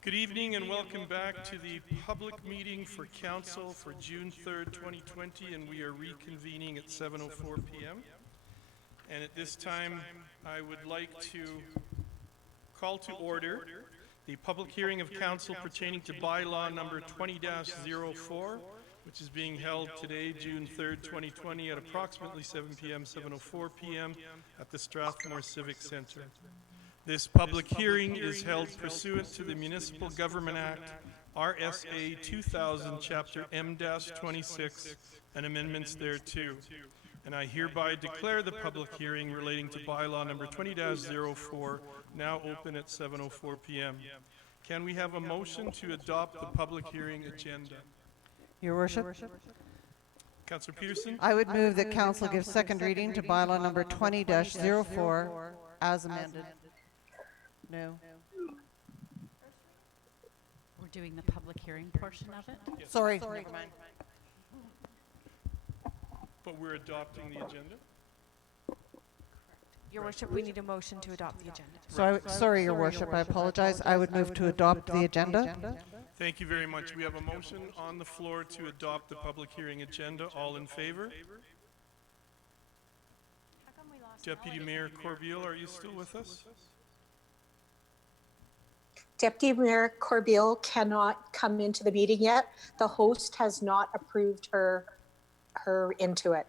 Good evening and welcome back to the public meeting for council for June 3rd, 2020, and we are reconvening at 7:04 p.m. And at this time, I would like to call to order the public hearing of council pertaining to bylaw number 20-04, which is being held today, June 3rd, 2020, at approximately 7 p.m., 7:04 p.m. at the Strathmore Civic Centre. This public hearing is held pursuant to the Municipal Government Act, RSA 2000, Chapter M-26, and amendments thereto. And I hereby declare the public hearing relating to bylaw number 20-04 now open at 7:04 p.m. Can we have a motion to adopt the public hearing agenda? Your Worship, Councillor Peterson? I would move that Council give second reading to bylaw number 20-04 as amended. No. We're doing the public hearing portion of it? Yes. Sorry. Never mind. But we're adopting the agenda? Your Worship, we need a motion to adopt the agenda. So sorry, Your Worship, I apologize. I would move to adopt the agenda. Thank you very much. We have a motion on the floor to adopt the public hearing agenda. All in favor? Deputy Mayor Corbeil, are you still with us? Deputy Mayor Corbeil cannot come into the meeting yet. The host has not approved her into it.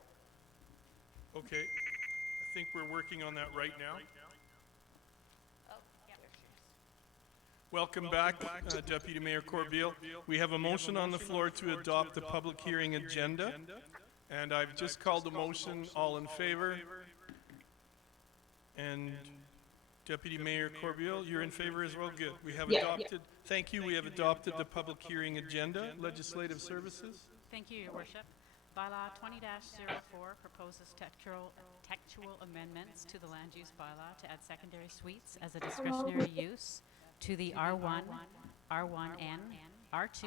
Okay. I think we're working on that right now. Welcome back, Deputy Mayor Corbeil. We have a motion on the floor to adopt the public hearing agenda. And I've just called the motion. All in favor? And Deputy Mayor Corbeil, you're in favor as well? Good. We have adopted, thank you, we have adopted the public hearing agenda. Legislative Services? Thank you, Your Worship. Bylaw 20-04 proposes textual amendments to the land use bylaw to add secondary suites as a discretionary use to the R1, R1N, R2,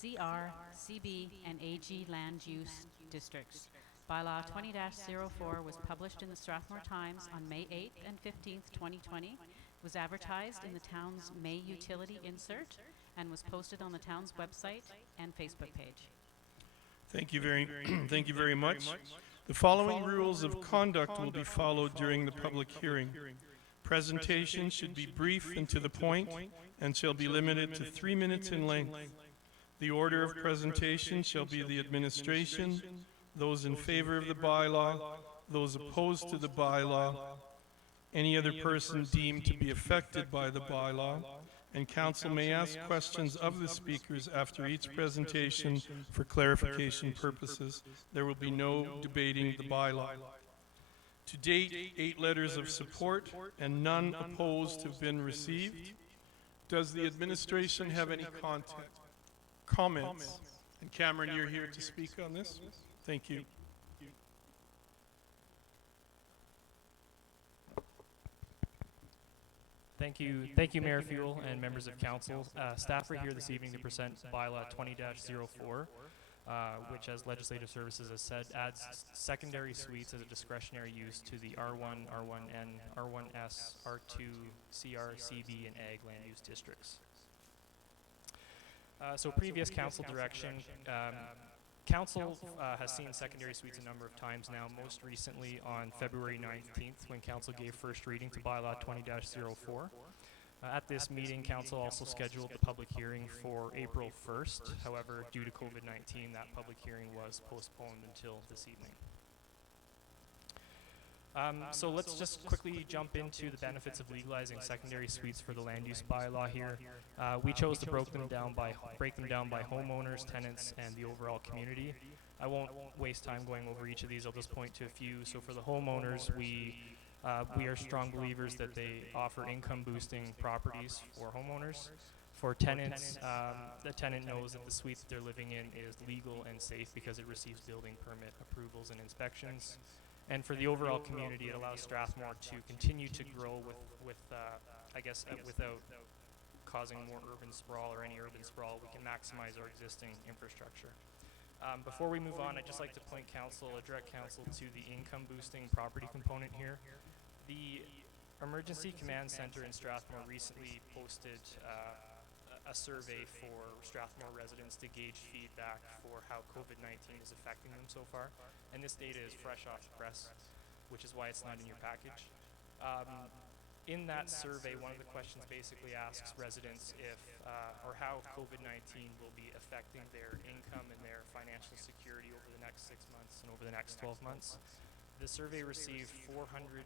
CR, CB, and AG land use districts. Bylaw 20-04 was published in the Strathmore Times on May 8th and 15th, 2020, was advertised in the town's May utility insert, and was posted on the town's website and Facebook page. Thank you very much. The following rules of conduct will be followed during the public hearing. Presentation should be brief and to the point and shall be limited to 3 minutes in length. The order of presentation shall be the administration, those in favor of the bylaw, those opposed to the bylaw, any other person deemed to be affected by the bylaw, and council may ask questions of the speakers after each presentation for clarification purposes. There will be no debating the bylaw. To date, 8 letters of support and none opposed have been received. Does the administration have any comments? And Cameron, you're here to speak on this? Thank you. Thank you, Mayor Fuel and members of council. Staff are here this evening to present bylaw 20-04, which, as Legislative Services has said, adds secondary suites as a discretionary use to the R1, R1N, R1S, R2, CR, CB, and AG land use districts. So previous council direction, council has seen secondary suites a number of times now, most recently on February 19th when council gave first reading to bylaw 20-04. At this meeting, council also scheduled the public hearing for April 1st. However, due to COVID-19, that public hearing was postponed until this evening. So let's just quickly jump into the benefits of legalizing secondary suites for the land use bylaw here. We chose to break them down by homeowners, tenants, and the overall community. I won't waste time going over each of these. I'll just point to a few. So for the homeowners, we are strong believers that they offer income-boosting properties for homeowners. For tenants, the tenant knows that the suite that they're living in is legal and safe because it receives building permit approvals and inspections. And for the overall community, it allows Strathmore to continue to grow without causing more urban sprawl or any urban sprawl. We can maximize our existing infrastructure. Before we move on, I'd just like to direct council to the income boosting property component here. Emergency Command Center in Strathmore recently posted a survey for Strathmore residents to gauge feedback for how COVID-19 is affecting them so far. And this data is fresh off the press, which is why it's not in your package. In that survey, one of the questions basically asks residents if or how COVID-19 will be affecting their income and their financial security over the next 6 months and over the next 12 months. The survey received 460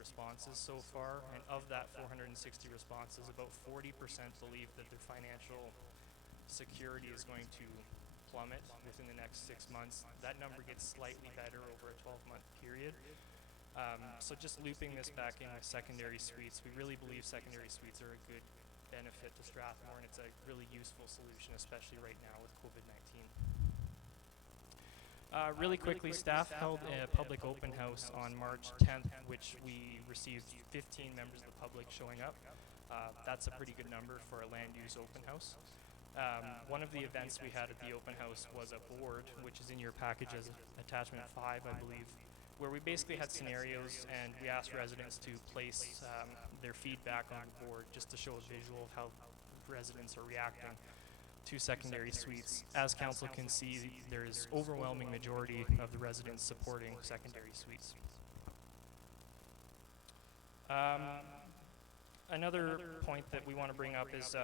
responses so far, and of that 460 responses, about 40% believe that their financial security is going to plummet within the next 6 months. That number gets slightly better over a 12-month period. So just looping this back in with secondary suites, we really believe secondary suites are a good benefit to Strathmore, and it's a really useful solution, especially right now with COVID-19. Really quickly, staff held a public open house on March 10th, which we received 15 members of the public showing up. That's a pretty good number for a land use open house. One of the events we had at the open house was a board, which is in your package as attachment 5, I believe, where we basically had scenarios and we asked residents to place their feedback on the board just to show a visual of how residents are reacting to secondary suites. As council can see, there is overwhelming majority of the residents supporting secondary suites. Another point that we want to bring up is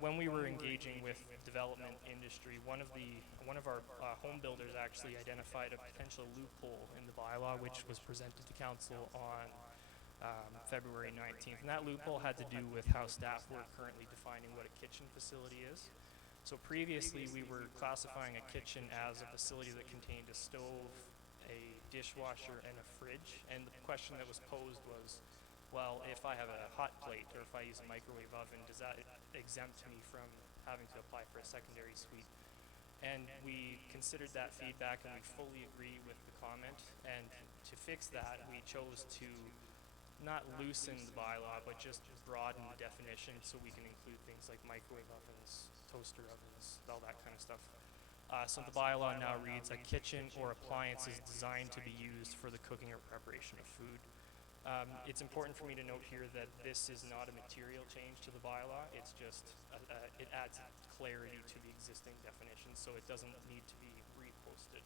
when we were engaging with development industry, one of our home builders actually identified a potential loophole in the bylaw, which was presented to council on February 19th. And that loophole had to do with how staff were currently defining what a kitchen facility is. So previously, we were classifying a kitchen as a facility that contained a stove, a dishwasher, and a fridge. And the question that was posed was, well, if I have a hot plate or if I use a microwave oven, does that exempt me from having to apply for a secondary suite? And we considered that feedback and we fully agree with the comment. And to fix that, we chose to not loosen the bylaw, but just broaden the definition so we can include things like microwave ovens, toaster ovens, all that kind of stuff. So the bylaw now reads, a kitchen or appliance is designed to be used for the cooking or preparation of food. It's important for me to note here that this is not a material change to the bylaw. It's just, it adds clarity to the existing definition, so it doesn't need to be reposted.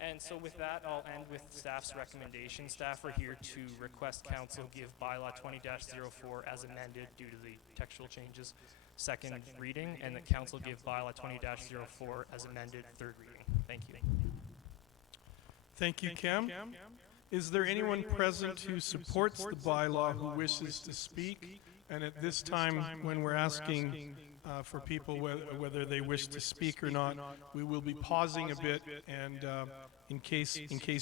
And so with that, I'll end with staff's recommendation. Staff are here to request council give bylaw 20-04 as amended due to the textual changes second reading, and that council give bylaw 20-04 as amended third reading. Thank you. Thank you, Cam. Is there anyone present who supports the bylaw who wishes to speak? And at this time, when we're asking for people whether they wish to speak or not, we will be pausing a bit and in case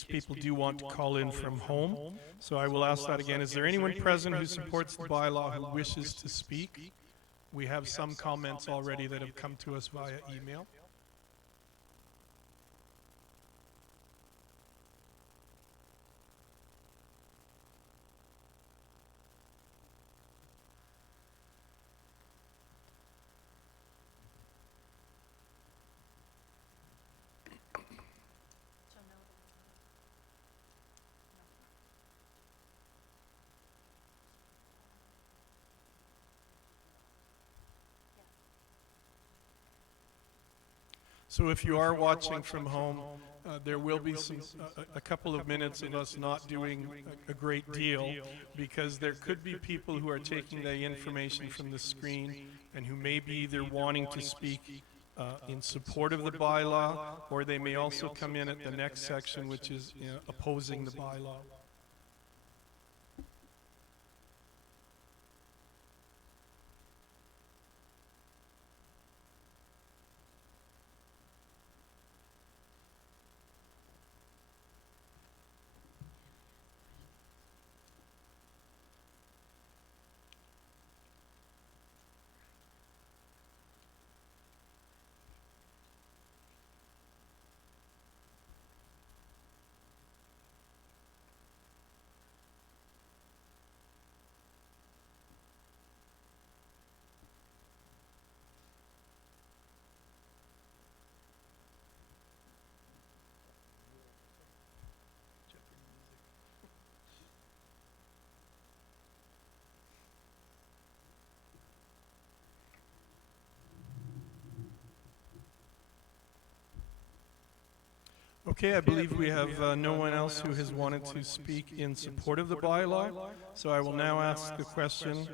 people do want to call in from home. So I will ask that again. Is there anyone present who supports the bylaw who wishes to speak? We have some comments already that have come to us via email. So if you are watching from home, there will be a couple of minutes of us not doing a great deal, because there could be people who are taking the information from the screen and who may be either wanting to speak in support of the bylaw, or they may also come in at the next section, which is opposing the bylaw. Okay, I believe we have no one else who has wanted to speak in support of the bylaw, so I will now ask the question,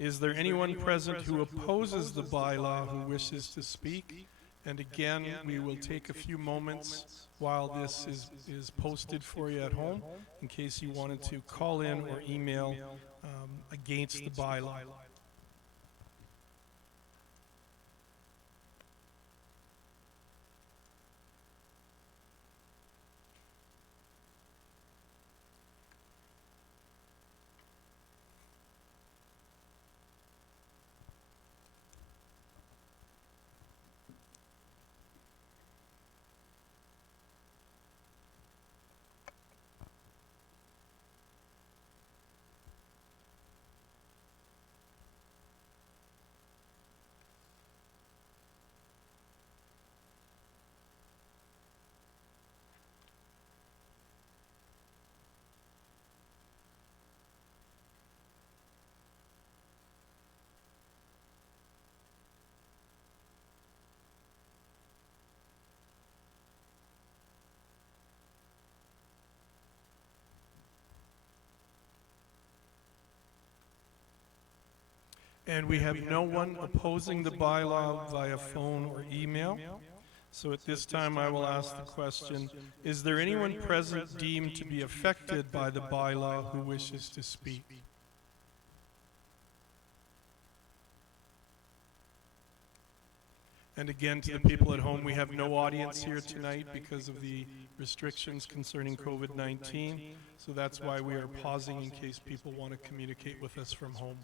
is there anyone present who opposes the bylaw who wishes to speak? And again, we will take a few moments while this is posted for you at home, in case you wanted to call in or email against the bylaw. And we have no one opposing the bylaw via phone or email. So at this time, I will ask the question, is there anyone present deemed to be affected by the bylaw who wishes to speak? And again, to the people at home, we have no audience here tonight because of the restrictions concerning COVID-19. So that's why we are pausing in case people want to communicate with us from home.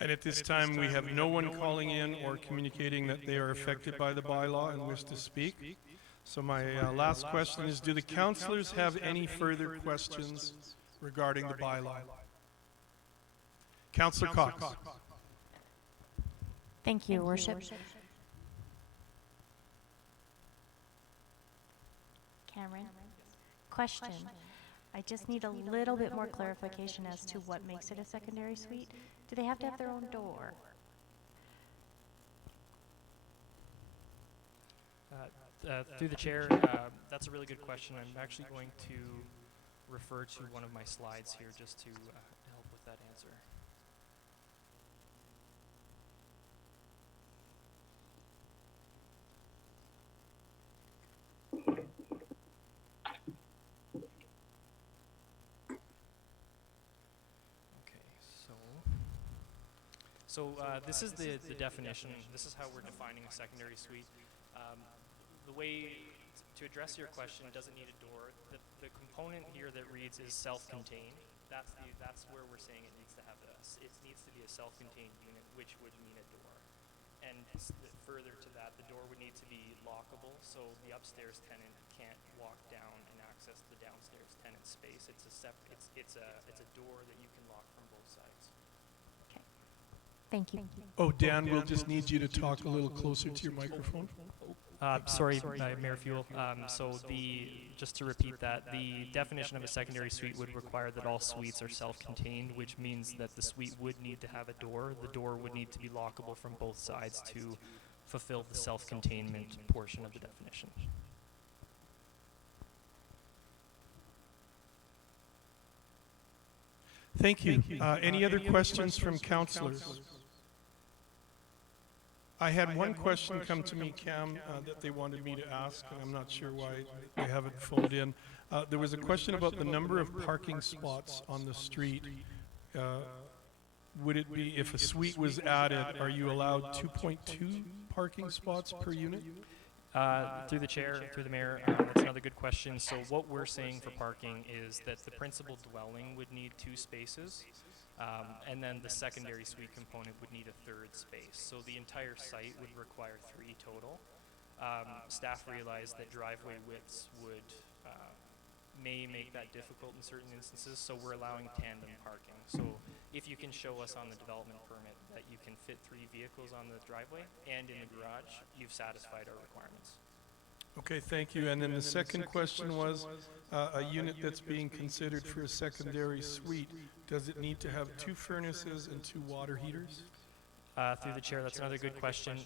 And at this time, we have no one calling in or communicating that they are affected by the bylaw and wish to speak. So my last question is, do the councillors have any further questions regarding the bylaw? Councillor Cox. Thank you, Your Worship. Cameron, question. I just need a little bit more clarification as to what makes it a secondary suite. Do they have to have their own door? Through the chair, that's a really good question. I'm actually going to refer to one of my slides here just to help with that answer. So this is the definition. This is how we're defining a secondary suite. The way to address your question, it doesn't need a door. The component here that reads is self-contained. That's where we're saying it needs to have it needs to be a self-contained unit, which would mean a door. And further to that, the door would need to be lockable, so the upstairs tenant can't walk down and access the downstairs tenant's space. It's a door that you can lock from both sides. Thank you. Oh, Dan, we'll just need you to talk a little closer to your microphone. Sorry, Mayor Fuel. Just to repeat that, the definition of a secondary suite would require that all suites are self-contained, which means that the suite would need to have a door. The door would need to be lockable from both sides to fulfill the self-containment portion of the definition. Thank you. Any other questions from councillors? I had one question come to me, Cam, that they wanted me to ask, and I'm not sure why they haven't phoned in. There was a question about the number of parking spots on the street. Would it be, if a suite was added, are you allowed 2.2 parking spots per unit? Through the chair, through the mayor, that's another good question. So what we're saying for parking is that the principal dwelling would need 2 spaces, and then the secondary suite component would need a 3rd space. So the entire site would require 3 total. staff realized that driveway widths would may make that difficult in certain instances, so we're allowing tandem parking. So if you can show us on the development permit that you can fit 3 vehicles on the driveway and in the garage, you've satisfied our requirements. Okay, thank you. And then the second question was, a unit that's being considered for a secondary suite, does it need to have 2 furnaces and 2 water heaters? Through the chair, that's another good question.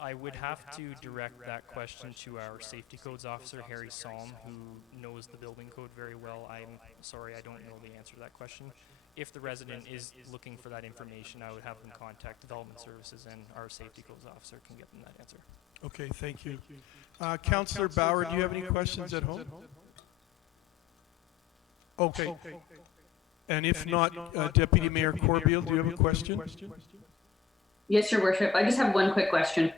I would have to direct that question to our safety codes officer, Harry Salm, who knows the building code very well. I'm sorry, I don't know the answer to that question. If the resident is looking for that information, I would have them contact Development Services, and our safety codes officer can get them that answer. Okay, thank you. Councillor Bauer, do you have any questions at home? Okay. And if not, Deputy Mayor Corbeil, do you have a question? Yes, Your Worship. I just have one quick question.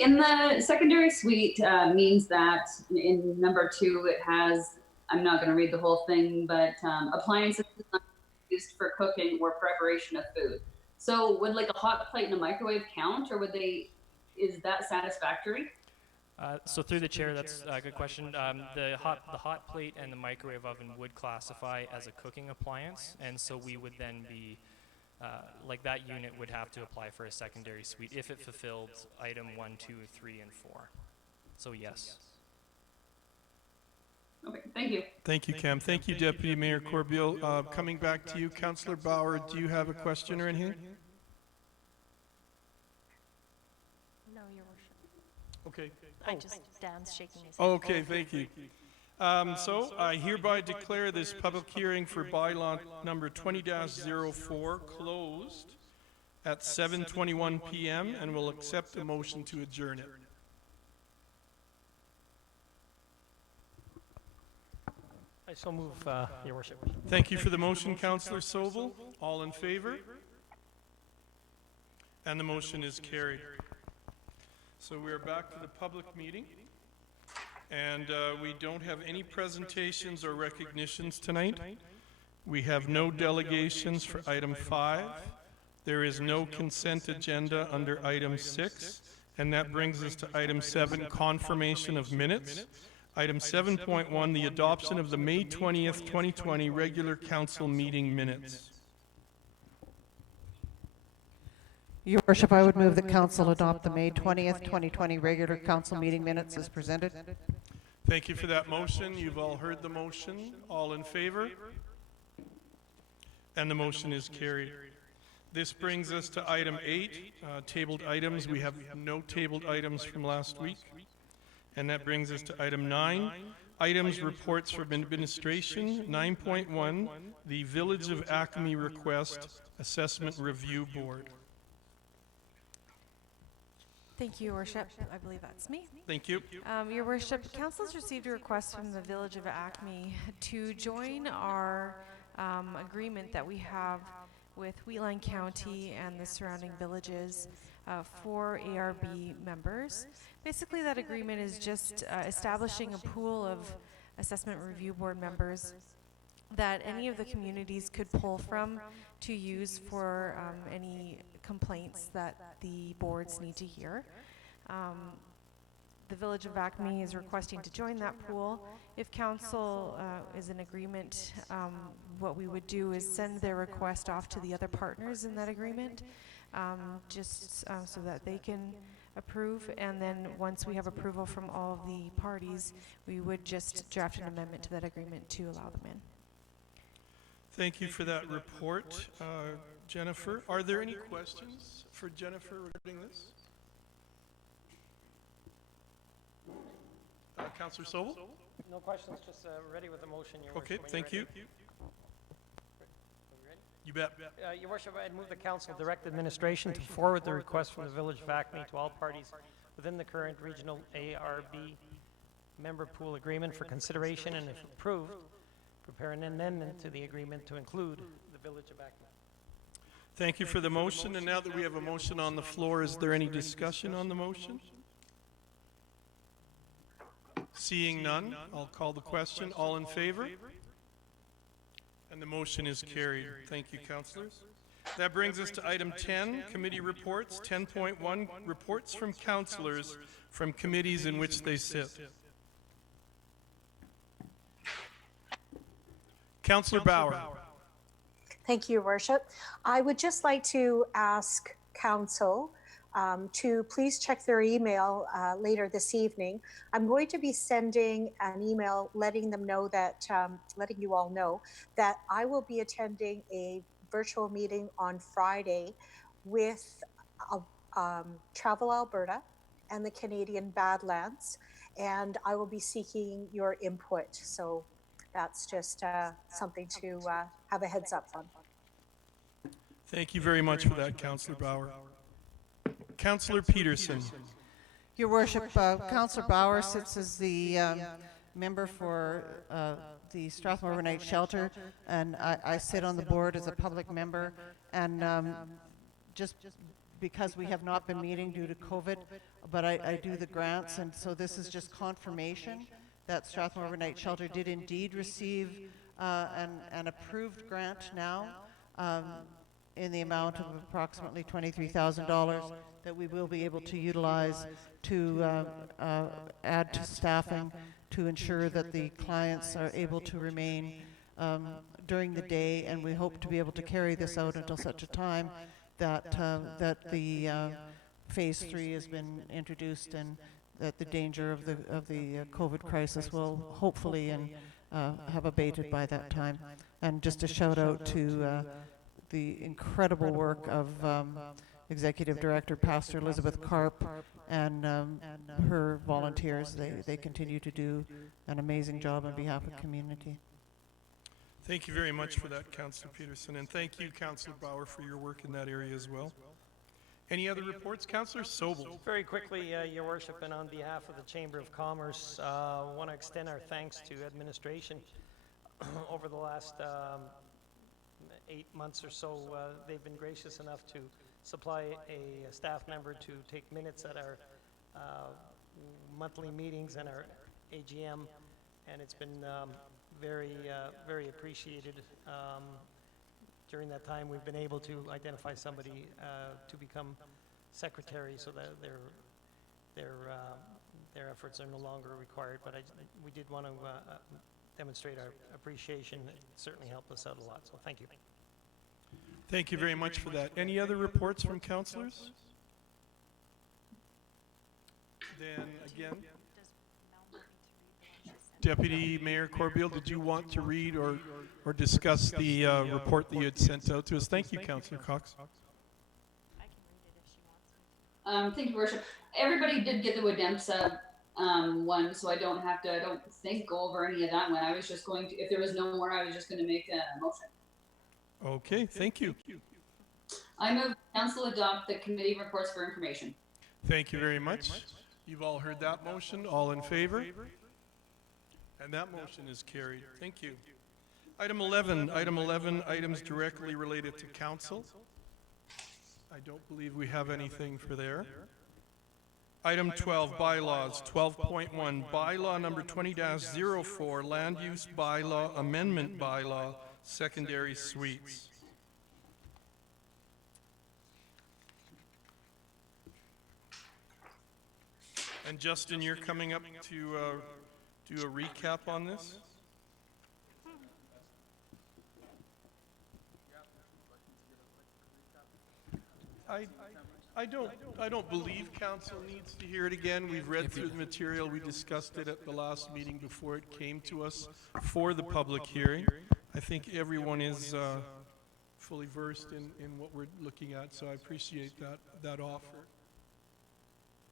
In the secondary suite means that in number 2 it has, I'm not going to read the whole thing, but appliances used for cooking or preparation of food. So would like a hot plate and a microwave count, or would they, is that satisfactory? So through the chair, that's a good question. The hot plate and the microwave oven would classify as a cooking appliance, and so we would then be like that unit would have to apply for a secondary suite if it fulfilled item 1, 2, 3, and 4. So yes. Okay, thank you. Thank you, Cam. Thank you, Deputy Mayor Corbeil. Coming back to you, Councillor Bauer, do you have a question or anything? No, Your Worship. Okay. Dan's shaking his head. Okay, thank you. So I hereby declare this public hearing for bylaw number 20-04 closed at 7:21 p.m. and will accept a motion to adjourn it. I so move, Your Worship. Thank you for the motion, Councillor Sobel. All in favor? And the motion is carried. So we are back to the public meeting. And we don't have any presentations or recognitions tonight. We have no delegations for item 5. There is no consent agenda under item 6. And that brings us to item 7, confirmation of minutes. Item 7.1, the adoption of the May 20th, 2020 regular council meeting minutes. Your Worship, I would move that council adopt the May 20th, 2020 regular council meeting minutes as presented. Thank you for that motion. You've all heard the motion. All in favor? And the motion is carried. This brings us to item 8, tabled items. We have no tabled items from last week. And that brings us to item 9, items, reports from administration. 9.1, the Village of Acme Request Assessment Review Board. Thank you, Your Worship. I believe that's me. Thank you. Your Worship, Council has received a request from the Village of Acme to join our agreement that we have with Wheatland County and the surrounding villages for ARB members. Basically, that agreement is just establishing a pool of assessment review board members that any of the communities could pull from to use for any complaints that the boards need to hear. The Village of Acme is requesting to join that pool. If council is in agreement, what we would do is send their request off to the other partners in that agreement, just so that they can approve, and then once we have approval from all of the parties, we would just draft an amendment to that agreement to allow them in. Thank you for that report, Jennifer. Are there any questions for Jennifer regarding this? Councillor Sobel? No questions, just ready with the motion, Your Okay, Worship. thank you. You bet. Your Worship, I'd move the council direct administration to forward the request from the Village of Acme to all parties within the current regional ARB member pool agreement for consideration, and if approved, prepare an amendment to the agreement to include the Village of Acme. Thank you for the motion. And now that we have a motion on the floor, is there any discussion on the motion? Seeing none, I'll call the question. All in favor? And the motion is carried. Thank you, councillors. That brings us to item 10, committee reports. 10.1, reports from councillors from committees in which they sit. Councillor Bauer. Thank you, Your Worship. I would just like to ask council to please check their email later this evening. I'm going to be sending an email letting them know that, letting you all know that I will be attending a virtual meeting on Friday with Travel Alberta and the Canadian Badlands, and I will be seeking your input. So that's just something to have a heads up on. Thank you very much for that, Councillor Bauer. Councillor Peterson. Your Worship, Councillor Bauer sits as the member for the Strathmore Overnight Shelter, and I sit on the board as a public member. And just because we have not been meeting due to COVID, but I do the grants, and so this is just confirmation that Strathmore Overnight Shelter did indeed receive an approved grant now in the amount of approximately $23,000 that we will be able to utilize to add to staffing to ensure that the clients are able to remain during the day, and we hope to be able to carry this out until such a time that the phase 3 has been introduced and that the danger of the COVID crisis will hopefully have abated by that time. And just a shout out to the incredible work of Executive Director Pastor Elizabeth Karp and her volunteers. They continue to do an amazing job on behalf of the community. Thank you very much for that, Councillor Peterson, and thank you, Councillor Bauer, for your work in that area as well. Any other reports? Councillor Sobel. Very quickly, Your Worship, and on behalf of the Chamber of Commerce, want to extend our thanks to administration over the last 8 months or so. They've been gracious enough to supply a staff member to take minutes at our monthly meetings and our AGM, and it's been very appreciated. During that time, we've been able to identify somebody to become secretary, so that their efforts are no longer required. But we did want to demonstrate our appreciation. It certainly helped us out a lot. So thank you. Thank you very much for that. Any other reports from councillors? Then again, Deputy Mayor Corbeil, did you want to read or discuss the report that you had sent out to us? Thank you, Councillor Cox. Thank you, Worship. Everybody did get the Woodempsa one, so I don't think, go over any of that one. I was just going to, if there was no more, I was just going to make a motion. Okay, thank you. I move council adopt the committee reports for information. Thank you very much. You've all heard that motion. All in favor? And that motion is carried. Thank you. Item 11, items directly related to council. I don't believe we have anything for there. Item 12, bylaws. 12.1, bylaw number 20-04, land use bylaw, amendment bylaw, secondary suites. And Justin, you're coming up to do a recap on this? I don't believe council needs to hear it again. We've read through the material. We discussed it at the last meeting before it came to us for the public hearing. I think everyone is fully versed in what we're looking at, so I appreciate that offer.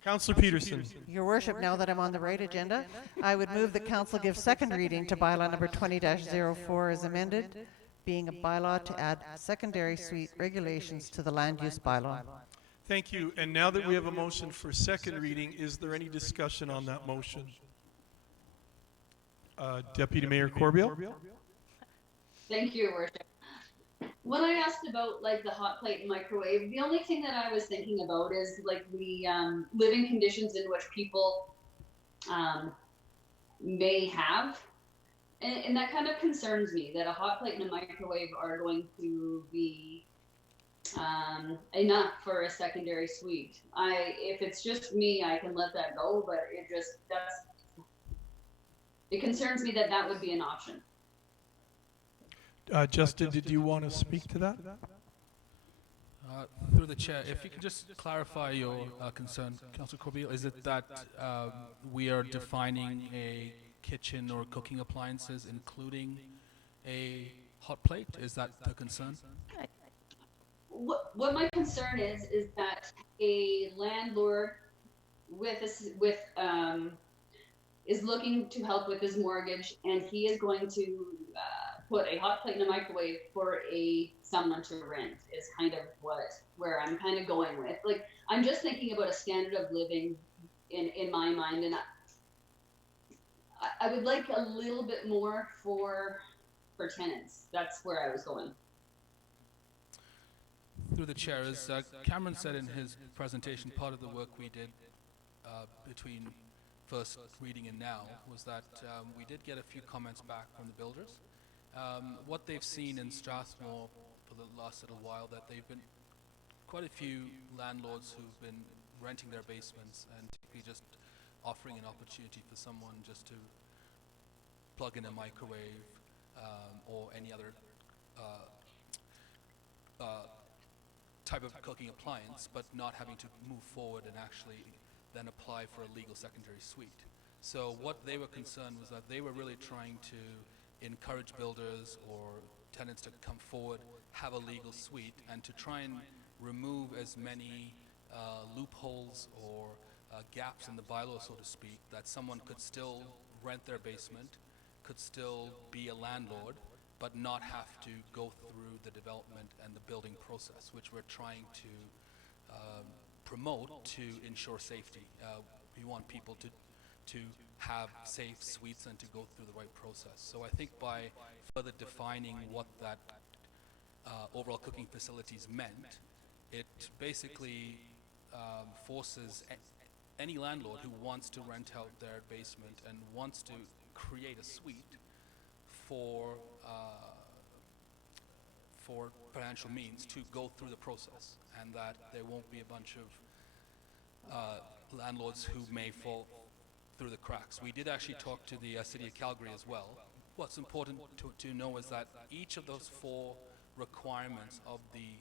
Councillor Peterson. Your Worship, now that I'm on the right agenda, I would move that council give second reading to bylaw number 20-04 as amended, being a bylaw to add secondary suite regulations to the land use bylaw. Thank you. And now that we have a motion for second reading, is there any discussion on that motion? Deputy Mayor Corbeil? Thank you, Your Worship. When I asked about like the hot plate and microwave, the only thing that I was thinking about is like the living conditions in which people may have. And that kind of concerns me, that a hot plate and a microwave are going to be enough for a secondary suite. If it's just me, I can let that go, but it concerns me that that would be an option. Justin, did you want to speak to that? Through the chair, if you could just clarify your concern, Councillor Corbeil, is it that we are defining a kitchen or cooking appliances including a hot plate? Is that the concern? What my concern is that a landlord is looking to help with his mortgage, and he is going to put a hot plate in a microwave for someone to rent. Is kind of where I'm kind of going with. Like, I'm just thinking about a standard of living in my mind, and I would like a little bit more for tenants. That's where I was going. Through the chair, as Cameron said in his presentation, part of the work we did between first reading and now was that we did get a few comments back from the builders. What they've seen in Strathmore for the last little while, that they've been quite a few landlords who've been renting their basements and typically just offering an opportunity for someone just to plug in a microwave or any other type of cooking appliance, but not having to move forward and actually then apply for a legal secondary suite. So what they were concerned was that they were really trying to encourage builders or tenants to come forward, have a legal suite, and to try and remove as many loopholes or gaps in the bylaw, so to speak, that someone could still rent their basement, could still be a landlord, but not have to go through the development and the building process, which we're trying to promote to ensure safety. We want people to have safe suites and to go through the right process. So I think by further defining what that overall cooking facilities meant, it basically forces any landlord who wants to rent out their basement and wants to create a suite for financial means to go through the process, and that there won't be a bunch of landlords who may fall through the cracks. We did actually talk to the City of Calgary as well. What's important to know is that each of those 4 requirements of the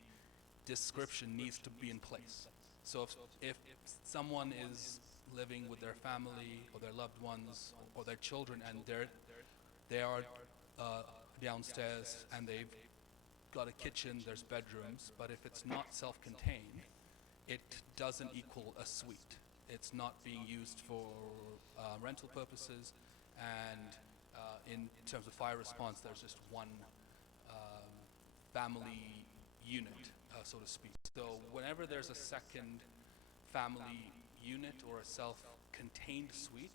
description needs to be in place. So if someone is living with their family or their loved ones or their children, and they are downstairs and they've got a kitchen, there's bedrooms, but if it's not self-contained, it doesn't equal a suite. It's not being used for rental purposes, and in terms of fire response, there's just one family unit, so to speak. So whenever there's a second family unit or a self-contained suite,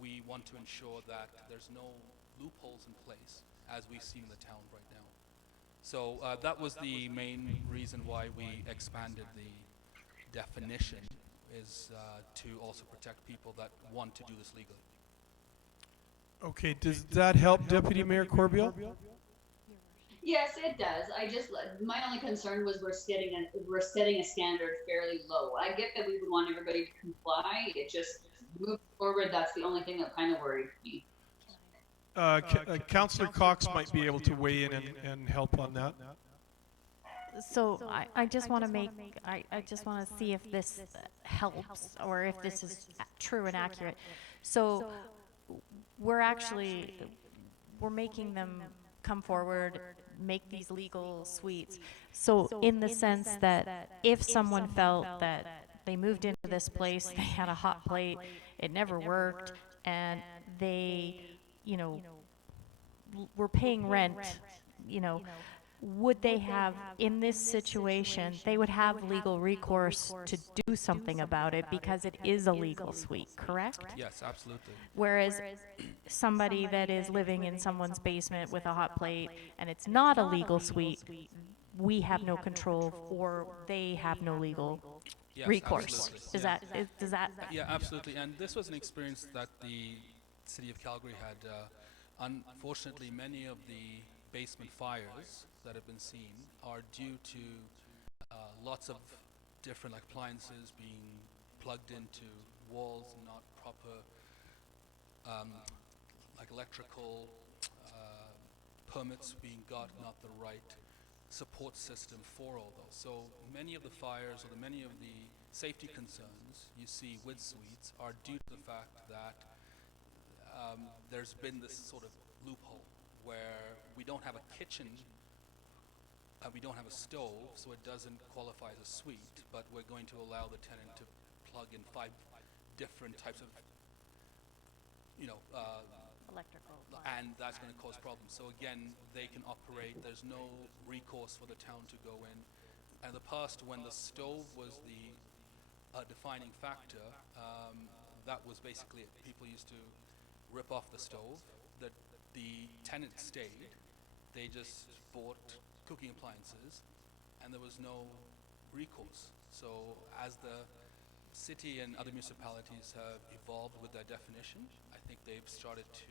we want to ensure that there's no loopholes in place, as we see in the town right now. So that was the main reason why we expanded the definition, is to also protect people that want to do this legally. Okay, does that help, Deputy Mayor Corbeil? Yes, it does. My only concern was we're setting a standard fairly low. I get that we would want everybody to comply. It just moving forward, that's the only thing that kind of worried me. Councillor Cox might be able to weigh in and help on that. So I just want to I just want to see if this helps or if this is true and accurate. So we're making them come forward, make these legal suites. So in the sense that if someone felt that they moved into this place, they had a hot plate, it never worked, and they, were paying rent, would they have, in this situation, they would have legal recourse to do something about it because it is a legal suite, correct? Yes, absolutely. Whereas somebody that is living in someone's basement with a hot plate and it's not a legal suite, we have no control or they have no legal recourse. Absolutely. Does that? Yeah, absolutely. And this was an experience that the City of Calgary had. Unfortunately, many of the basement fires that have been seen are due to lots of different appliances being plugged into walls, not proper like electrical permits being got, not the right support system for all those. So many of the fires or many of the safety concerns you see with suites are due to the fact that there's been this sort of loophole where we don't have a kitchen, we don't have a stove, so it doesn't qualify as a suite, but we're going to allow the tenant to plug in 5 different types of, Electrical. and that's going to cause problems. So again, they can operate, there's no recourse for the town to go in. And in the past, when the stove was the defining factor, that was basically it. People used to rip off the stove, the tenant stayed, they just bought cooking appliances, and there was no recourse. So as the city and other municipalities have evolved with their definition, I think they've started to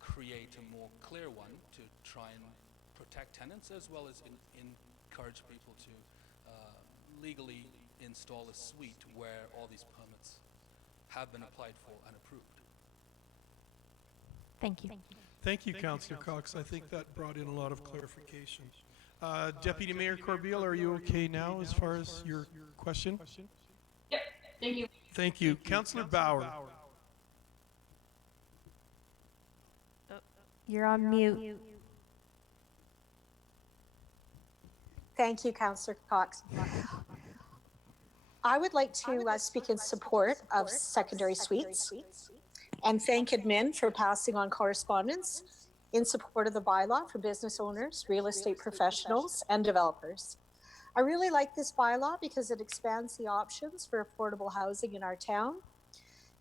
create a more clear one to try and protect tenants as well as encourage people to legally install a suite where all these permits have been applied for and approved. Thank you. Thank you, Councillor Cox. I think that brought in a lot of clarification. Deputy Mayor Corbeil, are you okay now as far as your question? Yep, thank you. Thank you. Councillor Bauer. You're on mute. Thank you, Councillor Cox. I would like to speak in support of secondary suites and thank admin for passing on correspondence in support of the bylaw for business owners, real estate professionals, and developers. I really like this bylaw because it expands the options for affordable housing in our town.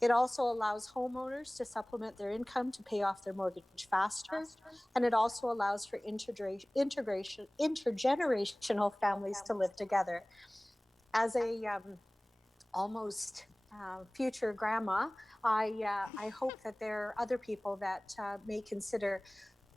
It also allows homeowners to supplement their income to pay off their mortgage faster, and it also allows for intergenerational families to live together. As a almost future grandma, I hope that there are other people that may consider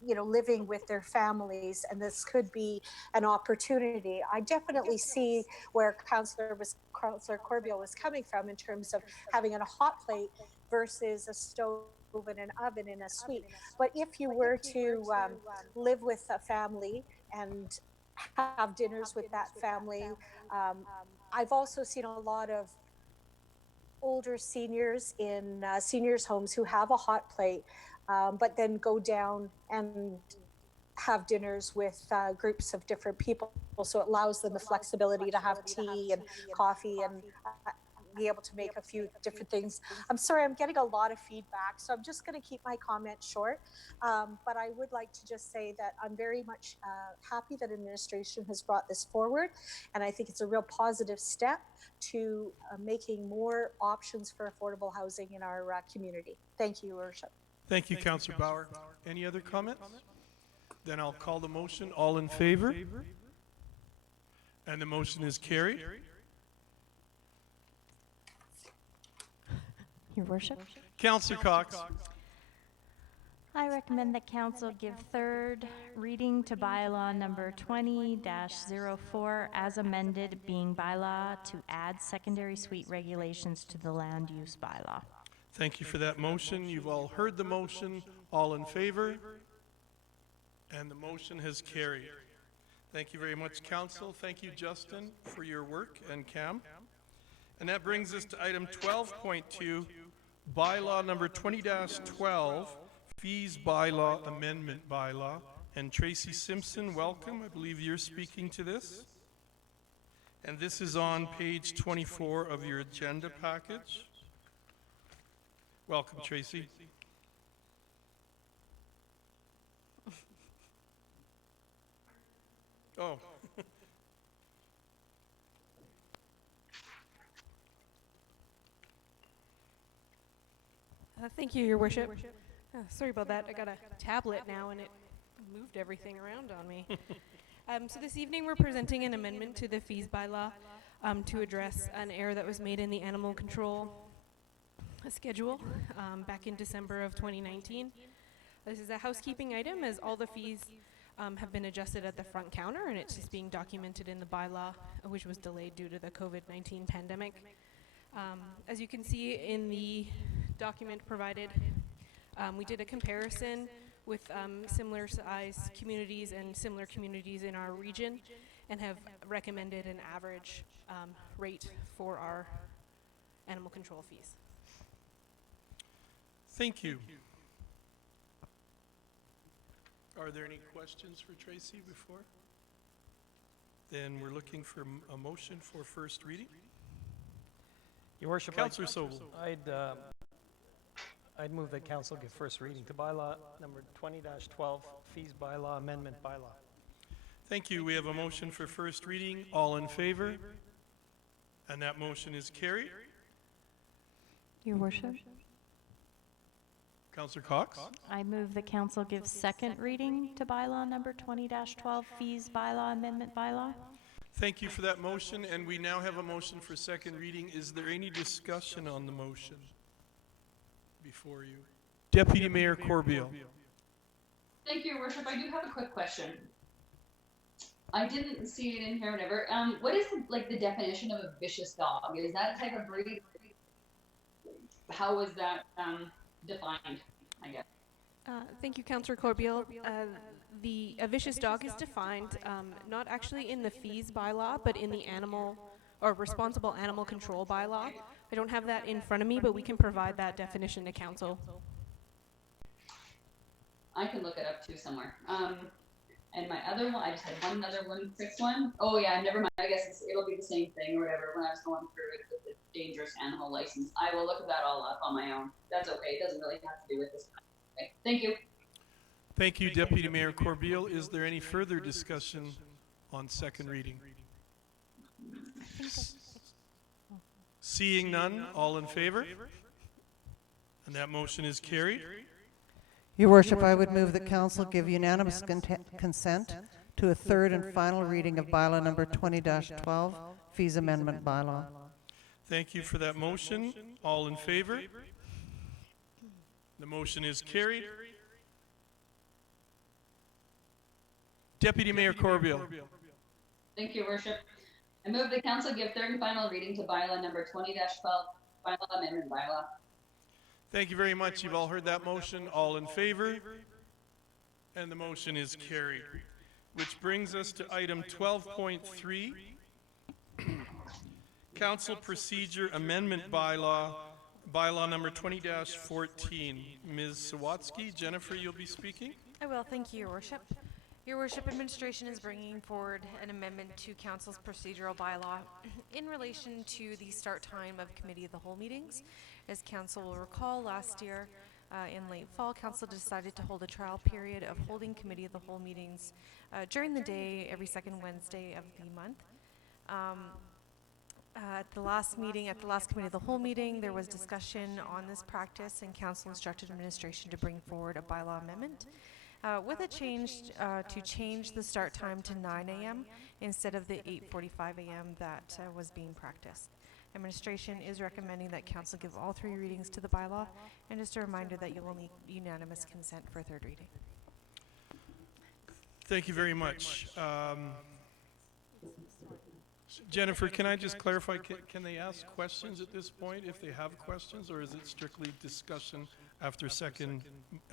living with their families, and this could be an opportunity. I definitely see where Councillor Corbeil was coming from in terms of having a hot plate versus a stove and an oven in a suite. But if you were to live with a family and have dinners with that family, I've also seen a lot of older seniors in seniors' homes who have a hot plate, but then go down and have dinners with groups of different people. So it allows them the flexibility to have tea and coffee and be able to make a few different things. I'm sorry, I'm getting a lot of feedback, so I'm just going to keep my comments short. But I would like to just say that I'm very much happy that administration has brought this forward, and I think it's a real positive step to making more options for affordable housing in our community. Thank you, Your Worship. Thank you, Councillor Bauer. Any other comments? Then I'll call the motion. All in favor? And the motion is carried. Your Worship. Councillor Cox. I recommend that council give third reading to bylaw number 20-04 as amended, being bylaw to add secondary suite regulations to the land use bylaw. Thank you for that motion. You've all heard the motion. All in favor? And the motion has carried. Thank you very much, Council. Thank you, Justin, for your work, and Cam. And that brings us to item 12.2, bylaw number 20-12, fees bylaw amendment bylaw. And Tracy Simpson, welcome. I believe you're speaking to this. And this is on page 24 of your agenda package. Welcome, Tracy. Oh. Thank you, Your Worship. Sorry about that. I got a tablet now and it moved everything around on me. So this evening we're presenting an amendment to the fees bylaw to address an error that was made in the animal control schedule back in December of 2019. This is a housekeeping item, as all the fees have been adjusted at the front counter, and it's just being documented in the bylaw, which was delayed due to the COVID-19 pandemic. As you can see in the document provided, we did a comparison with similar size communities and similar communities in our region, and have recommended an average rate for our animal control fees. Thank you. Are there any questions for Tracy before? Then we're looking for a motion for first reading. Your Worship, Councillor Sobel. I'd move that council give first reading to bylaw number 20-12, fees bylaw amendment bylaw. Thank you. We have a motion for first reading. All in favor? And that motion is carried. Your Worship, Councillor Cox. I move the council give second reading to bylaw number 20-12, fees bylaw amendment bylaw. Thank you for that motion, and we now have a motion for second reading. Is there any discussion on the motion before you? Deputy Mayor Corbeil. Thank you, Your Worship. I do have a quick question. I didn't see it in here, whatever. What is the definition of a vicious dog? Is that a type of breed? How is that defined, I guess? Thank you, Councillor Corbeil. A vicious dog is defined not actually in the fees bylaw, but in the animal or responsible animal control bylaw. I don't have that in front of me, but we can provide that definition to council. I can look it up too somewhere. And my other one, I just had one other one, quick one. Oh yeah, never mind. I guess it'll be the same thing or whatever when I was going through it with the dangerous animal license. I will look that all up on my own. That's okay. It doesn't really have to do with this. Okay. Thank you. Thank you, Deputy Mayor Corbeil. Is there any further discussion on second reading? Seeing none, all in favor? And that motion is carried. Your Worship, I would move that council give unanimous consent to a third and final reading of bylaw number 20-12, fees amendment bylaw. Thank you for that motion. All in favor? The motion is carried. Deputy Mayor Corbeil. Thank you, Your Worship. I move the council give third and final reading to bylaw number 20-12, bylaw amendment bylaw. Thank you very much. You've all heard that motion. All in favor? And the motion is carried. Which brings us to item 12.3, Council Procedure Amendment Bylaw, bylaw number 20-14. Ms. Sawatsky, Jennifer, you'll be speaking. I will. Thank you, Your Worship. Your Worship, administration is bringing forward an amendment to Council's procedural bylaw in relation to the start time of Committee of the Whole meetings. As Council will recall, last year in late fall, Council decided to hold a trial period of holding Committee of the Whole meetings during the day every second Wednesday of the month. At the last Committee of the Whole meeting, there was discussion on this practice, and Council instructed administration to bring forward a bylaw amendment with a change to change the start time to 9 a.m. instead of the 8:45 a.m. that was being practiced. Administration is recommending that Council give all three readings to the bylaw, and just a reminder that you will need unanimous consent for third reading. Thank you very much. Jennifer, can I just clarify, can they ask questions at this point if they have questions, or is it strictly discussion after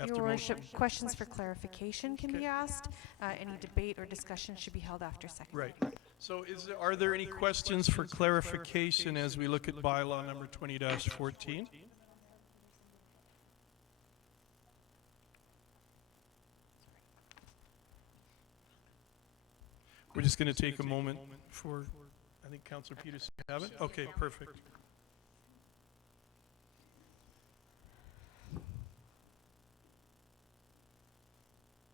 Your Worship, questions for clarification can be asked. Any debate or discussion should be held after second. Right. So are there any questions for clarification as we look at bylaw number 20-14? We're just going to take a moment for, I think Councillor Peterson, you have it? Okay, perfect.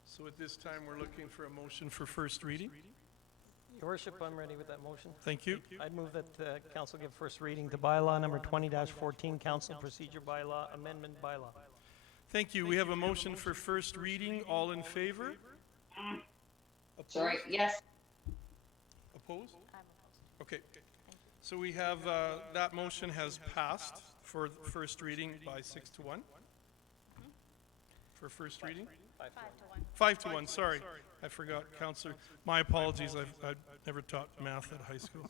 So at this time, we're looking for a motion for first reading. Your Worship, I'm ready with that motion. Thank you. I'd move that council give first reading to bylaw number 20-14, council procedure bylaw amendment bylaw. Thank you. We have a motion for first reading. All in favor? Opposed? Sorry, yes. Opposed? I'm opposed. Okay. So we have, that motion has passed for first reading by 6 to 1. For first reading? 5 to 1. 5 to 1, sorry. I forgot, Counselor. My apologies, I've never taught math at high school.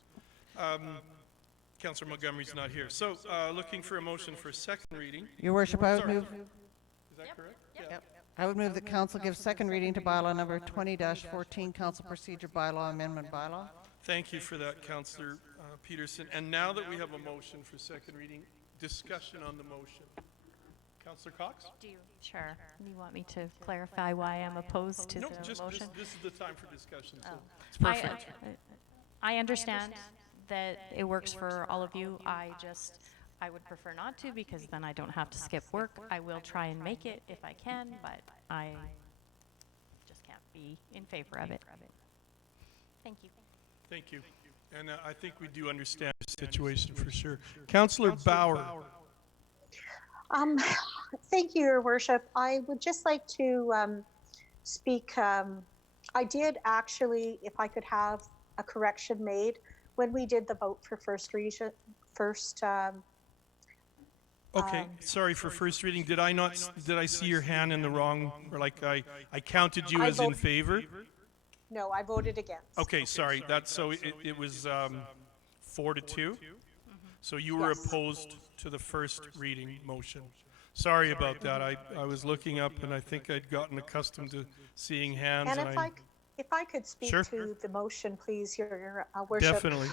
Counselor Montgomery's not here. So, looking for a motion for second reading. Your worship, I would Sorry. move. Is that correct? Yep. I would move that council give second reading to bylaw number 20-14, council procedure bylaw amendment bylaw. Thank you for that, Counselor Peterson. And now that we have a motion for second reading, discussion on the motion. Counselor Cox? Sure. You want me to clarify why I'm opposed to No, the just motion? this is the time for discussion, so Oh. it's perfect. I understand that it works for all of you. I would prefer not to, because then I don't have to skip work. I will try and make it if I can, but I just can't be in favor of it. Thank you. Thank you. And I think we do understand the situation for sure. Counselor Bauer. Thank you, Your Worship. I would just like to speak. I did actually, if I could have a correction made, when we did the vote for first reading, Okay, sorry for first reading. Did I see your hand in the wrong, or like I counted you as in favor? No, I voted against. Okay, sorry. That's so it was 4-2. So you were Yes. opposed to the first reading motion. Sorry about that. I was looking up and I think I'd gotten accustomed to seeing hands. And if I could speak Sure. to the motion, please, Your Worship. Definitely.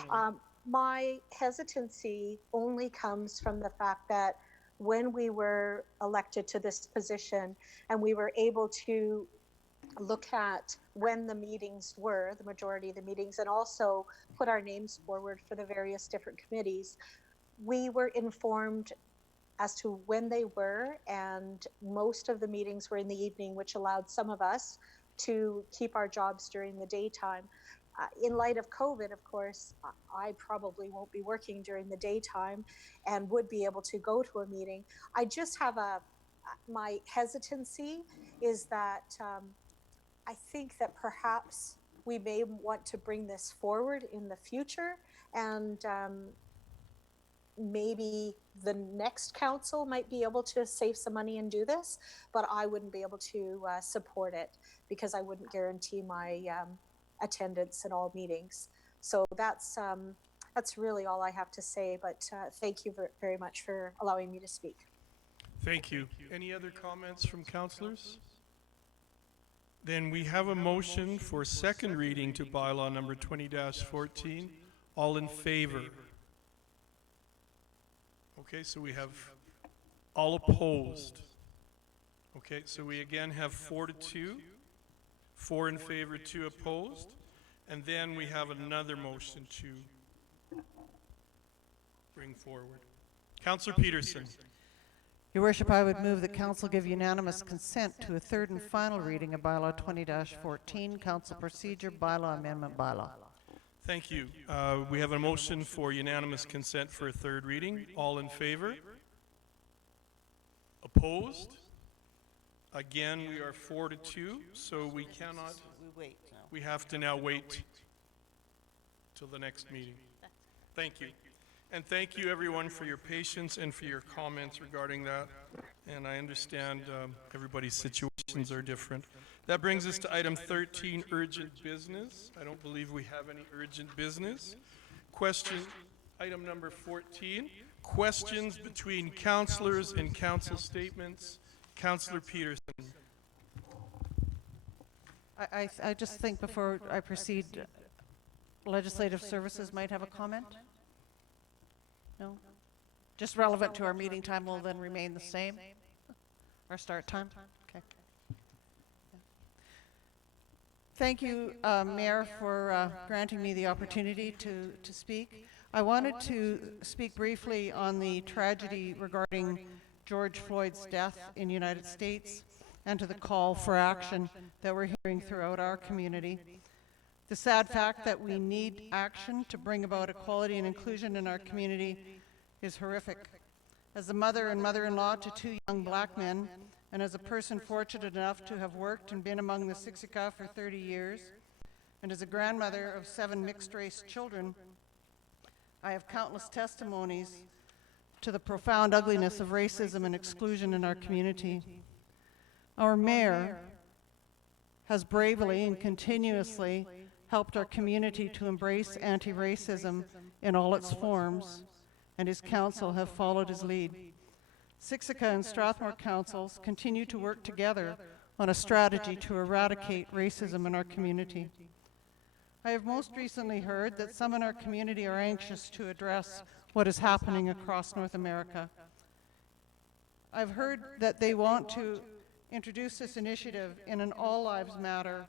My hesitancy only comes from the fact that when we were elected to this position and we were able to look at when the meetings were, the majority of the meetings, and also put our names forward for the various different committees, we were informed as to when they were, and most of the meetings were in the evening, which allowed some of us to keep our jobs during the daytime. In light of COVID, of course, I probably won't be working during the daytime and would be able to go to a meeting. I just have my hesitancy is that I think that perhaps we may want to bring this forward in the future, and maybe the next council might be able to save some money and do this, but I wouldn't be able to support it because I wouldn't guarantee my attendance at all meetings. So that's really all I have to say, but thank you very much for allowing me to speak. Thank you. Any other comments from councillors? Then we have a motion for second reading to bylaw number 20-14. All in favor? Okay, so we have all opposed. Okay, so we again have 4-2. 4 in favor, 2 opposed. And then we have another motion to bring forward. Councillor Peterson. Your worship, I would move that council give unanimous consent to a third and final reading of bylaw 20-14, council procedure bylaw amendment bylaw. Thank you. We have a motion for unanimous consent for a third reading. All in favor? Opposed? Again, we are 4-2, so we cannot, we have to now wait till the next meeting. Thank you. And thank you everyone for your patience and for your comments regarding that. And I understand everybody's situations are different. That brings us to item 13, urgent business. I don't believe we have any urgent business. Question, item number 14, questions between councillors and council statements. Councillor Peterson. I just think before I proceed, legislative services might have a comment? No? Just relevant to our meeting time will then remain the same? Our start time? Okay. Thank you, Mayor, for granting me the opportunity to speak. I wanted to speak briefly on the tragedy regarding George Floyd's death in the United States and to the call for action that we're hearing throughout our community. The sad fact that we need action to bring about equality and inclusion in our community is horrific. As a mother and mother-in-law to 2 young black men, and as a person fortunate enough to have worked and been among the Siksika for 30 years, and as a grandmother of 7 mixed-race children, I have countless testimonies to the profound ugliness of racism and exclusion in our community. Our mayor has bravely and continuously helped our community to embrace anti-racism in all its forms, and his council have followed his lead. Siksika and Strathmore councils continue to work together on a strategy to eradicate racism in our community. I have most recently heard that some in our community are anxious to address what is happening across North America. I've heard that they want to introduce this initiative in an All Lives Matter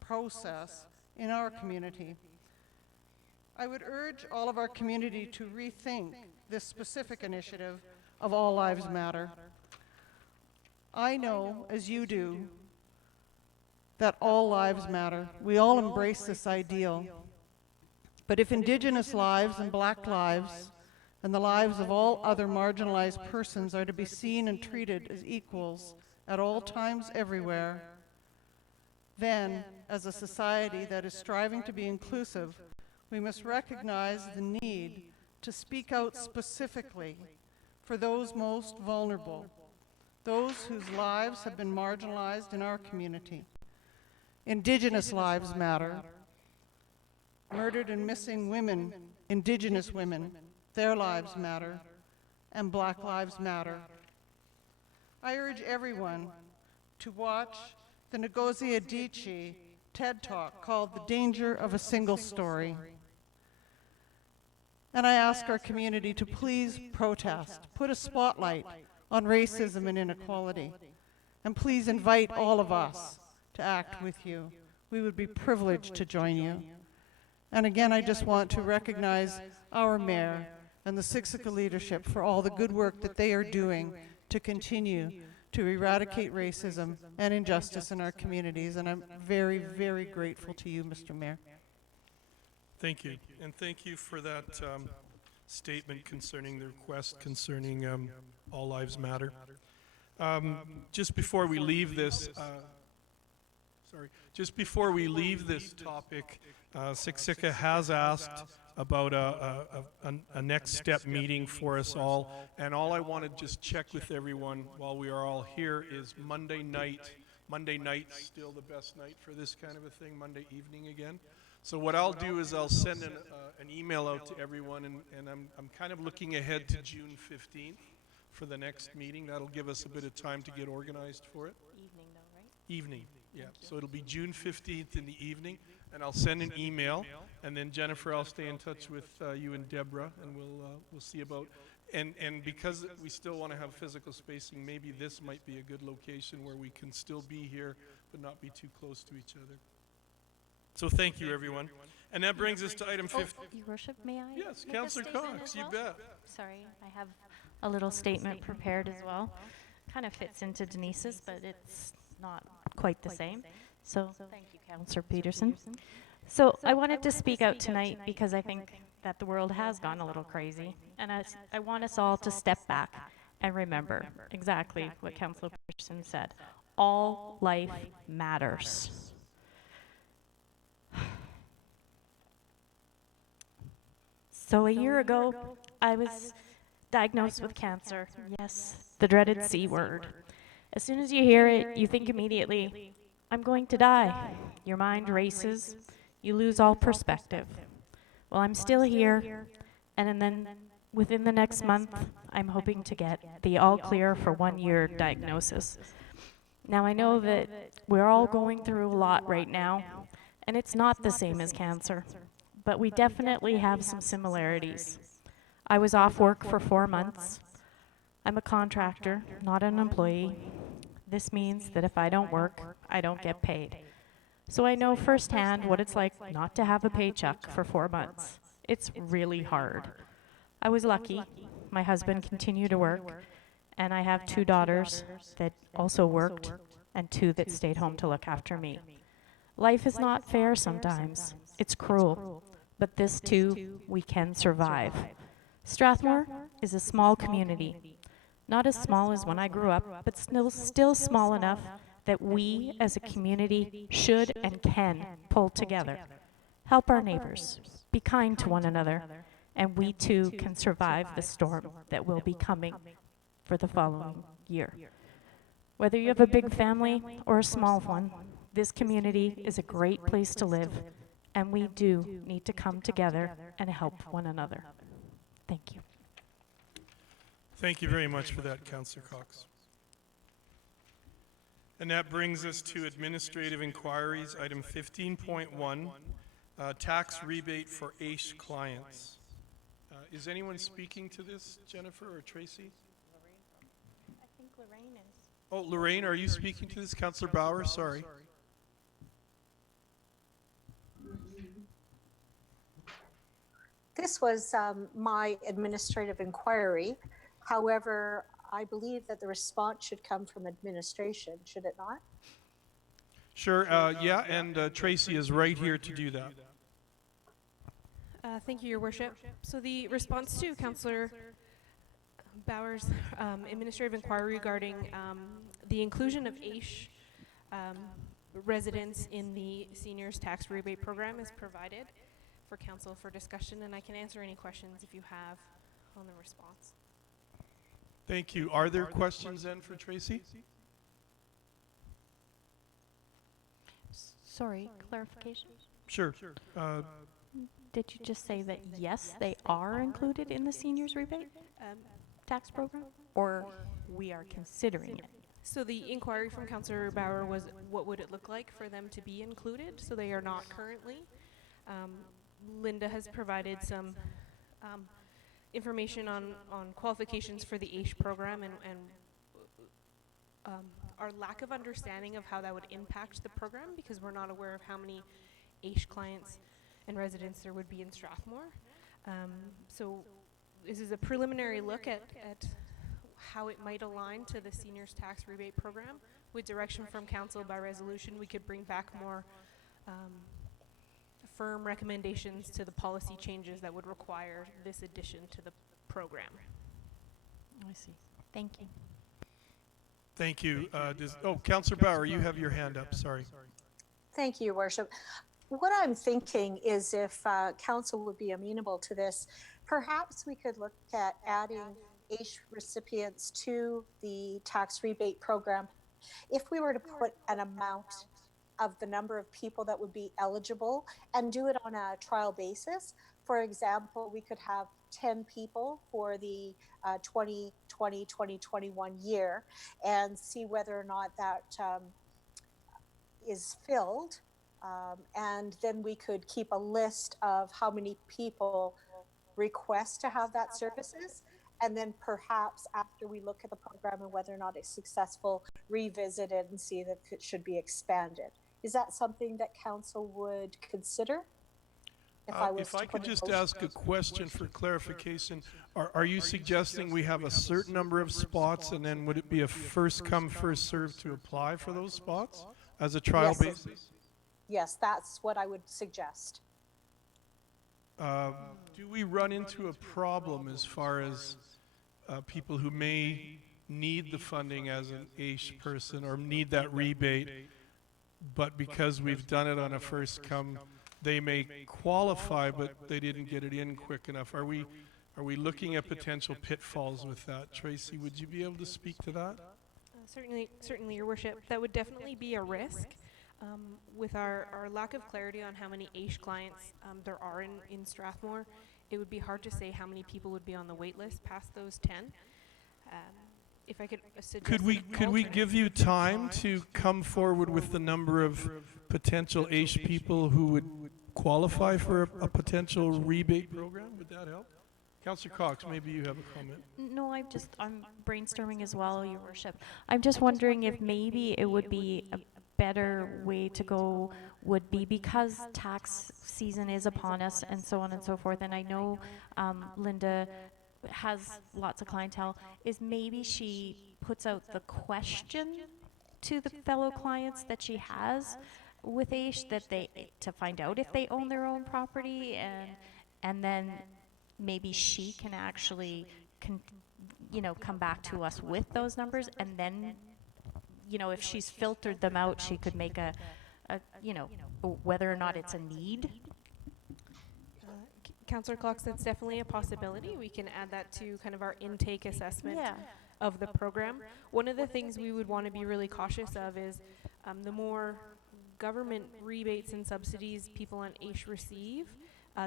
process in our community. I would urge all of our community to rethink this specific initiative of All Lives Matter. I know, as you do, that all lives matter. We all embrace this ideal. But if Indigenous lives and Black lives and the lives of all other marginalized persons are to be seen and treated as equals at all times everywhere, then, as a society that is striving to be inclusive, we must recognize the need to speak out specifically for those most vulnerable, those whose lives have been marginalized in our community. Indigenous lives matter. Murdered and missing women, Indigenous women, their lives matter, and Black lives matter. I urge everyone to watch the Ngozi Adichie TED Talk called The Danger of a Single Story. And I ask our community to please protest, put a spotlight on racism and inequality, and please invite all of us to act with you. We would be privileged to join you. And again, I just want to recognize our mayor and the Siksika leadership for all the good work that they are doing to continue to eradicate racism and injustice in our communities. And I'm very, very grateful to you, Mr. Mayor. Thank you. And thank you for that statement concerning the request concerning All Lives Matter. Just before we leave this, topic, Siksika has asked about a next step meeting for us all, and all I want to just check with everyone while we are all here is Monday night. Monday night's still the best night for this kind of a thing, Monday evening again. So what I'll do is I'll send an email out to everyone, and I'm kind of looking ahead to June 15th for the next meeting. That'll give us a bit of time to get organized for it. Evening though, right? Evening, yeah. So it'll be June 15th in the evening, and I'll send an email, and then Jennifer, I'll stay in touch with you and Deborah, and we'll see about. And because we still want to have physical spacing, maybe this might be a good location where we can still be here, but not be too close to each other. So thank you, everyone. And that brings us to item 15. Your Worship, may I? Yes, make a Councillor statement Cox, as you well? bet. Sorry, I have a little statement prepared as well. Kind of fits into Denise's, but it's not quite the same. So thank you, Councillor Peterson. So I wanted to speak out tonight because I think that the world has gone a little crazy. And I want us all to step back and remember exactly what Councillor Peterson said. All life matters. So a year ago, I was diagnosed with cancer. Yes, the dreaded C word. As soon as you hear it, you think immediately, I'm going to die. Your mind races. You lose all perspective. Well, I'm still here, and then within the next month, I'm hoping to get the all clear for 1 year diagnosis. Now, I know that we're all going through a lot right now, and it's not the same as cancer, but we definitely have some similarities. I was off work for 4 months. I'm a contractor, not an employee. This means that if I don't work, I don't get paid. So I know firsthand what it's like not to have a paycheck for 4 months. It's really hard. I was lucky. My husband continued to work, and I have 2 daughters that also worked and 2 that stayed home to look after me. Life is not fair sometimes. It's cruel. But this too, we can survive. Strathmore is a small community. Not as small as when I grew up, but still small enough that we as a community should and can pull together. Help our neighbors, be kind to one another, and we too can survive the storm that will be coming for the following year. Whether you have a big family or a small one, This community is a great place to live, and we do need to come together and help one another. Thank you. Thank you very much for that, Councillor Cox. And that brings us to administrative inquiries, item 15.1, tax rebate for AISH clients. Is anyone speaking to this, Jennifer or Tracy? I think Lorraine is. Oh, Lorraine, are you speaking to this? Councillor Bauer, sorry. This was my administrative inquiry. However, I believe that the response should come from administration, should it not? Sure, yeah, and Tracy is right here to do that. Thank you, Your Worship. So the response to Councillor Bauer's administrative inquiry regarding the inclusion of AISH residents in the seniors tax rebate program is provided for council for discussion, and I can answer any questions if you have on the response. Thank you. Are there questions then for Tracy? Sorry, clarification? Sure. Did you just say that, yes, they are included in the seniors rebate tax program? Or we are considering it? So the inquiry from Councillor Bauer was, what would it look like for them to be included? So they are not currently. Linda has provided some information on qualifications for the AISH program and our lack of understanding of how that would impact the program, because we're not aware of how many AISH clients and residents there would be in Strathmore. So this is a preliminary look at how it might align to the seniors tax rebate program. With direction from council by resolution, we could bring back more firm recommendations to the policy changes that would require this addition to the program. I see. Thank you. Thank you. Councillor Bauer, you have your hand up. Sorry. Thank you, Your Worship. What I'm thinking is if council would be amenable to this, perhaps we could look at adding AISH recipients to the tax rebate program. If we were to put an amount of the number of people that would be eligible and do it on a trial basis. For example, we could have 10 people for the 2020-2021 year and see whether or not that is filled. And then we could keep a list of how many people request to have that services. And then perhaps after we look at the program and whether or not it's successful, revisit it and see that it should be expanded. Is that something that council would consider? If I could just ask a question for clarification, are you suggesting we have a certain number of spots and then would it be a first come, first served to apply for those spots as a trial basis? Yes, that's what I would suggest. Do we run into a problem as far as people who may need the funding as an AISH person or need that rebate, but because we've done it on a first come, they may qualify, but they didn't get it in quick enough? Are we looking at potential pitfalls with that? Tracy, would you be able to speak to that? Certainly, Your Worship. That would definitely be a risk. With our lack of clarity on how many AISH clients there are in Strathmore, it would be hard to say how many people would be on the wait list past those 10. If I could suggest could we give you time to come forward with the number of potential AISH people who would qualify for a potential rebate program? Would that help? Councillor Cox, maybe you have a comment. No, I'm brainstorming as well, Your Worship. I'm just wondering if maybe it would be a better way to go would be, because tax season is upon us and so on and so forth, and I know Linda has lots of clientele, is maybe she puts out the question to the fellow clients that she has with AISH to find out if they own their own property, and then maybe she can actually come back to us with those numbers, and then if she's filtered them out, she could make a whether or not it's a need. Councillor Cox, that's definitely a possibility. We can add that to kind of our intake assessment of the program. One of the things we would want to be really cautious of is the more government rebates and subsidies people on AISH receive,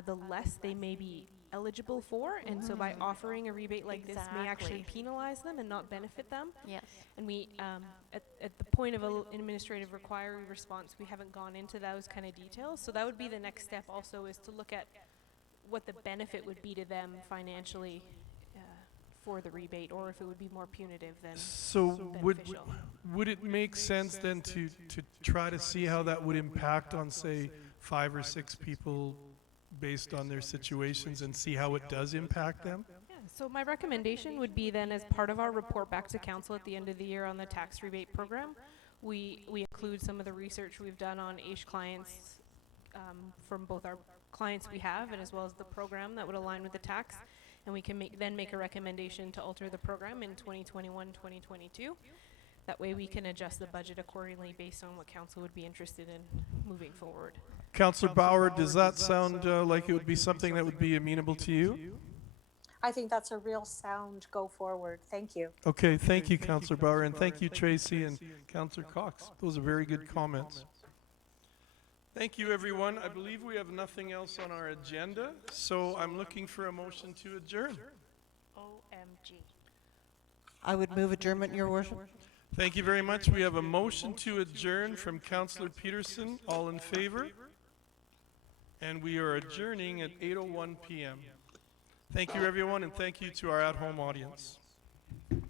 the less they may be eligible for. And so by offering a rebate like this may actually Exactly. penalize them and not benefit them. Yes. And we, at the point of an administrative inquiry response, we haven't gone into those kind of details. So that would be the next step also, is to look at what the benefit would be to them financially for the rebate, or if it would be more punitive than So beneficial. would it make sense then to try to see how that would impact on, say, 5 or 6 people based on their situations, and see how it does impact them? Yeah, so my recommendation would be then, as part of our report back to council at the end of the year on the tax rebate program, we include some of the research we've done on AISH clients from both our clients we have and as well as the program that would align with the tax. And we can make a recommendation to alter the program in 2021, 2022. That way we can adjust the budget accordingly based on what council would be interested in moving forward. Councillor Bauer, does that sound like it would be something that would be amenable to you? I think that's a real sound go forward. Thank you. Okay, thank you, Councillor Bauer, and thank you, Tracy and Councillor Cox. Those are very good comments. Thank you, everyone. I believe we have nothing else on our agenda, so I'm looking for a motion to adjourn. OMG. I would move adjournment, Your Worship. Thank you very much. We have a motion to adjourn from Councillor Peterson. All in favor? And we are adjourning at 8:01 p.m. Thank you, everyone, and thank you to our at-home audience.